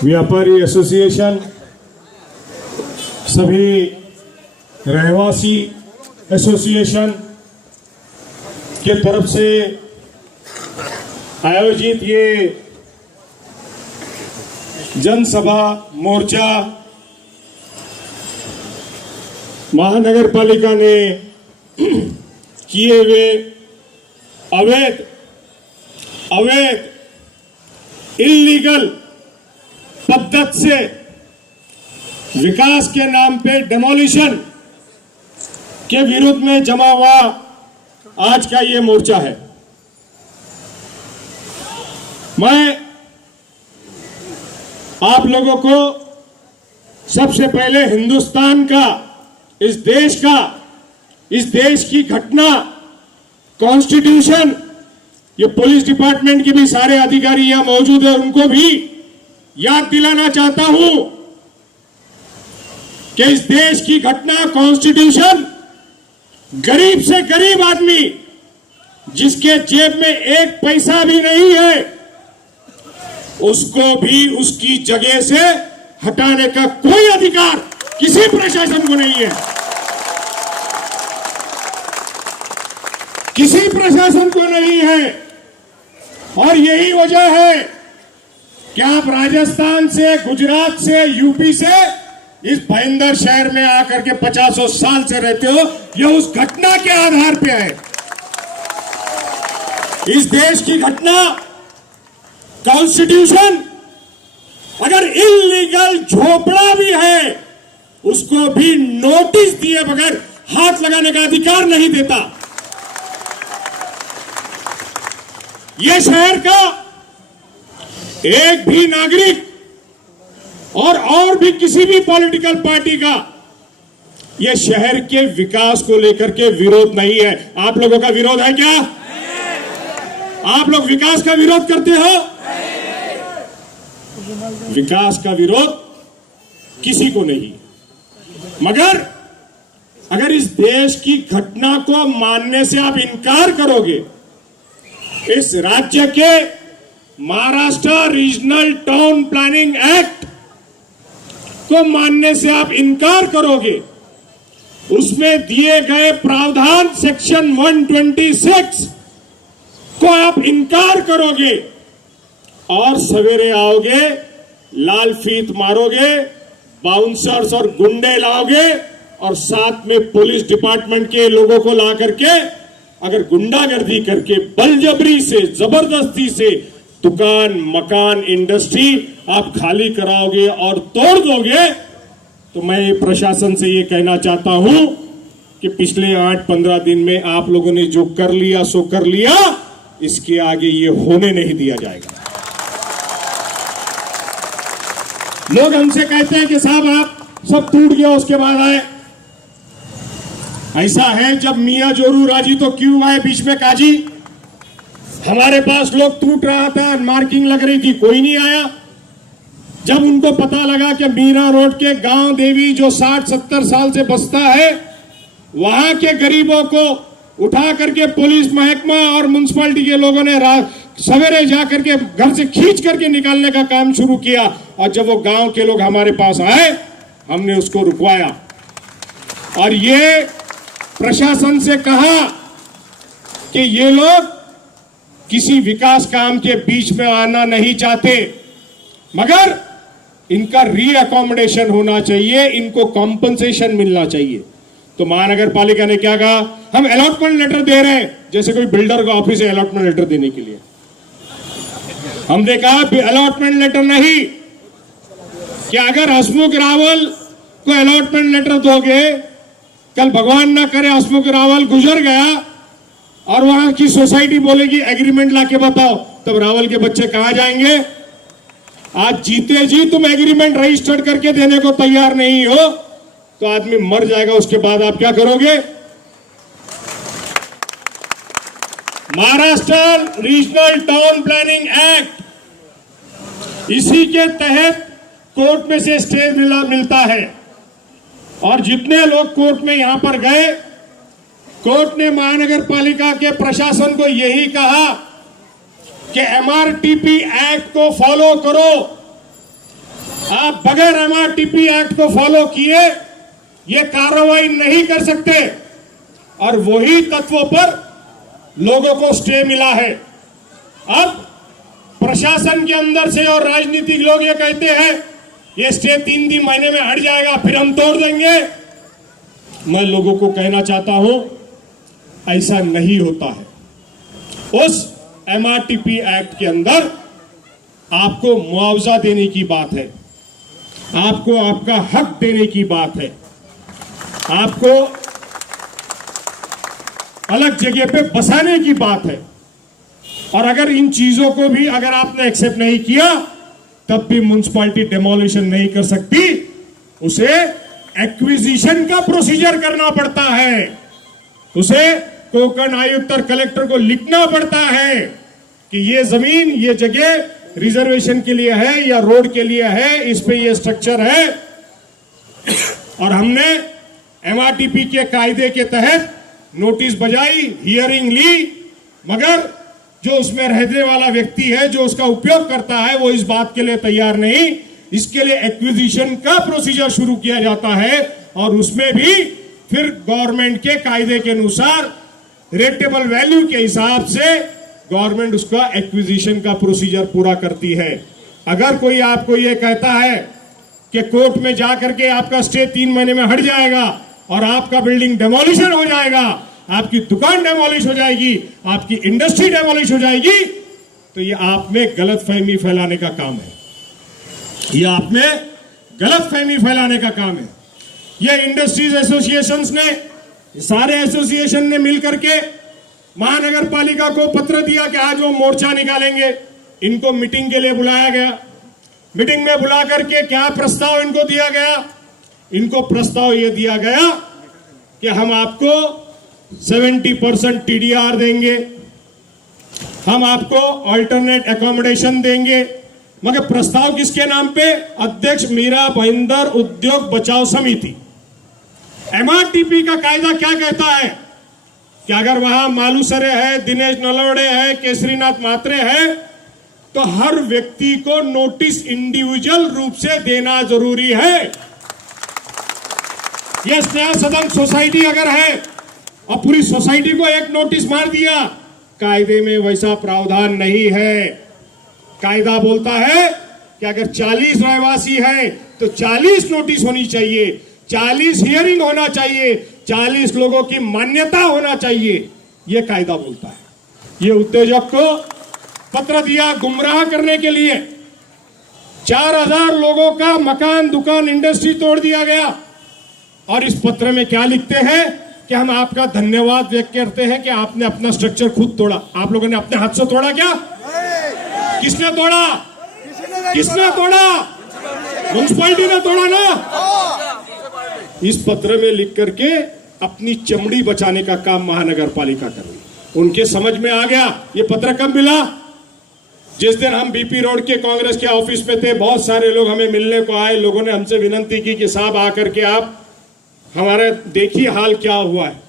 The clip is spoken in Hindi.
व्यापारी एसोसिएशन, सभी रहवासी एसोसिएशन के तरफ से आयोजित ये जनसभा मोर्चा महानगर पालिका ने किए हुए अवैध इल्लीगल पद्धति से विकास के नाम पे डेमोलिशन के विरुद्ध में जमा हुआ आज का ये मोर्चा है। मैं आप लोगों को सबसे पहले हिंदुस्तान का, इस देश की घटना, कॉन्स्टिट्यूशन, ये पुलिस डिपार्टमेंट के भी सारे अधिकारी यहां मौजूद है, उनको भी याद दिलाना चाहता हूं कि इस देश की घटना, कॉन्स्टिट्यूशन, गरीब से गरीब आदमी जिसके जेब में एक पैसा भी नहीं है, उसको भी उसकी जगह से हटाने का कोई अधिकार किसी प्रशासन को नहीं है, किसी प्रशासन को नहीं है। और यही वजह है कि आप राजस्थान से, गुजरात से, यूपी से इस भयंकर शहर में आकर के 50 साल से रहते हो, यह उस घटना के आधार पे है। इस देश की घटना, कॉन्स्टिट्यूशन अगर इल्लीगल झोपड़ा भी है, उसको भी नोटिस दिए बगैर हाथ लगाने का अधिकार नहीं देता। यह शहर का एक भी नागरिक और भी किसी भी पॉलिटिकल पार्टी का यह शहर के विकास को लेकर के विरोध नहीं है। आप लोगों का विरोध है क्या? आप लोग विकास का विरोध करते हो? विकास का विरोध किसी को नहीं। मगर अगर इस देश की घटना को मानने से आप इनकार करोगे, इस राज्य के Maharashtra regional town planning act को मानने से आप इनकार करोगे, उसमें दिए गए प्रावधान सेक्शन 126 को आप इनकार करोगे और सवेरे आओगे, लाल फीत मारोगे, बाउंसर्स और गुंडे लाओगे और साथ में पुलिस डिपार्टमेंट के लोगों को ला करके अगर गुंडागर्दी करके बलजबरी से, जबरदस्ती से दुकान, मकान, इंडस्ट्री आप खाली कराओगे और तोड़ दोगे, तो मैं प्रशासन से ये कहना चाहता हूं कि पिछले 8-15 दिन में आप लोगों ने जो कर लिया सो कर लिया, इसके आगे ये होने नहीं दिया जाएगा। लोग हमसे कहते हैं कि साहब आप सब टूट गया उसके बाद आए। ऐसा है, जब मियां जोरू राजी तो क्यों आए बीच में काजी? हमारे पास लोग टूट रहा था, मार्किंग लग रही थी, कोई नहीं आया। जब उनको पता लगा कि मीरा रोड के गांव देवी जो 60-70 साल से बसता है, वहां के गरीबों को उठा करके पुलिस महकमा और म्युनिसिपैलिटी के लोगों ने सवेरे जाकर के घर से खींच करके निकालने का काम शुरू किया। और जब वो गांव के लोग हमारे पास आए, हमने उसको रुकवाया और ये प्रशासन से कहा कि ये लोग किसी विकास काम के बीच में आना नहीं चाहते, मगर इनका रीअकोमोडेशन होना चाहिए, इनको कॉम्पनसेशन मिलना चाहिए। तो महानगर पालिका ने क्या कहा, हम अलॉटमेंट लेटर दे रहे हैं, जैसे कोई बिल्डर का ऑफिस है अलॉटमेंट लेटर देने के लिए। हमने कहा अलॉटमेंट लेटर नहीं, कि अगर हसमुख रावल को अलॉटमेंट लेटर दोगे, कल भगवान ना करे हसमुख रावल गुजर गया और वहां की सोसाइटी बोलेगी एग्रीमेंट लाके बताओ, तब रावल के बच्चे कहां जाएंगे? आज जीते जी तुम एग्रीमेंट रजिस्टर्ड करके देने को तैयार नहीं हो, तो आदमी मर जाएगा, उसके बाद आप क्या करोगे? Maharashtra regional town planning act, इसी के तहत कोर्ट में से स्टे मिलता है। और जितने लोग कोर्ट में यहां पर गए, कोर्ट ने महानगर पालिका के प्रशासन को यही कहा कि एमआरटीपी एक्ट को फॉलो करो, आप बगैर एमआरटीपी एक्ट को फॉलो किए ये कार्रवाई नहीं कर सकते, और वही तत्वों पर लोगों को स्टे मिला है। अब प्रशासन के अंदर से और राजनीतिक लोग ये कहते हैं ये स्टे 3 महीने में हट जाएगा, फिर हम तोड़ देंगे। मैं लोगों को कहना चाहता हूं ऐसा नहीं होता है। उस एमआरटीपी एक्ट के अंदर आपको मुआवजा देने की बात है, आपको आपका हक देने की बात है, आपको अलग जगह पे बसाने की बात है। और अगर इन चीजों को भी अगर आपने एक्सेप्ट नहीं किया तब भी म्युनिसिपैलिटी डेमोलिशन नहीं कर सकती, उसे एक्विजिशन का प्रोसीजर करना पड़ता है, उसे कोंकण आयुक्त और कलेक्टर को लिखना पड़ता है कि ये जमीन ये जगह रिजर्वेशन के लिए है या रोड के लिए है, इस पे ये स्ट्रक्चर है। और हमने एमआरटीपी के कायदे के तहत नोटिस बजाई, हियरिंग ली, मगर जो उसमें रहने वाला व्यक्ति है, जो उसका उपयोग करता है, वो इस बात के लिए तैयार नहीं। इसके लिए एक्विजिशन का प्रोसीजर शुरू किया जाता है और उसमें भी फिर गवर्नमेंट के कायदे के अनुसार रेटेबल वैल्यू के हिसाब से गवर्नमेंट उसका एक्विजिशन का प्रोसीजर पूरा करती है। अगर कोई आपको यह कहता है कि कोर्ट में जाकर के आपका स्टे 3 महीने में हट जाएगा और आपका बिल्डिंग डेमोलिशन हो जाएगा, आपकी दुकान डेमोलिश हो जाएगी, आपकी इंडस्ट्री डेमोलिश हो जाएगी, तो ये आप में गलतफहमी फैलाने का काम है। ये आप में गलतफहमी फैलाने का काम है। ये इंडस्ट्रीज एसोसिएशंस ने, सारे एसोसिएशन ने मिलकर के महानगर पालिका को पत्र दिया कि आज वो मोर्चा निकालेंगे। इनको मीटिंग के लिए बुलाया गया। मीटिंग में बुला करके क्या प्रस्ताव इनको दिया गया? इनको प्रस्ताव ये दिया गया कि हम आपको 70% टीडीआर देंगे, हम आपको अल्टरनेट एकोमोडेशन देंगे। मगर प्रस्ताव किसके नाम पे? अध्यक्ष मीरा भाईंदर उद्योग बचाओ समिति। एमआरटीपी का कायदा क्या कहता है कि अगर वहां मालूसरे है, दिनेश नलवड़े है, केसरीनाथ मात्रे है, तो हर व्यक्ति को नोटिस इंडिविजुअल रूप से देना जरूरी है। यह स्नेह सदन सोसाइटी अगर है और पूरी सोसाइटी को एक नोटिस मार दिया, कायदे में वैसा प्रावधान नहीं है। कायदा बोलता है कि अगर 40 रहवासी है तो 40 नोटिस होनी चाहिए, 40 हियरिंग होना चाहिए, 40 लोगों की मान्यता होना चाहिए, यह कायदा बोलता है। यह उत्तेजक को पत्र दिया गुमराह करने के लिए। 4000 लोगों का मकान, दुकान, इंडस्ट्री तोड़ दिया गया। और इस पत्र में क्या लिखते हैं कि हम आपका धन्यवाद व्यक्त करते हैं कि आपने अपना स्ट्रक्चर खुद तोड़ा। आप लोगों ने अपने हाथ से तोड़ा क्या? किसने तोड़ा? किसने तोड़ा? म्युनिसिपैलिटी ने तोड़ा ना। इस पत्र में लिख करके अपनी चमड़ी बचाने का काम महानगर पालिका कर रही। उनके समझ में आ गया। ये पत्र कब मिला? जिस दिन हम बीपी रोड के कांग्रेस के ऑफिस में थे, बहुत सारे लोग हमें मिलने को आए। लोगों ने हमसे विनती की कि साहब आकर के आप हमारे देखिए हाल क्या हुआ है।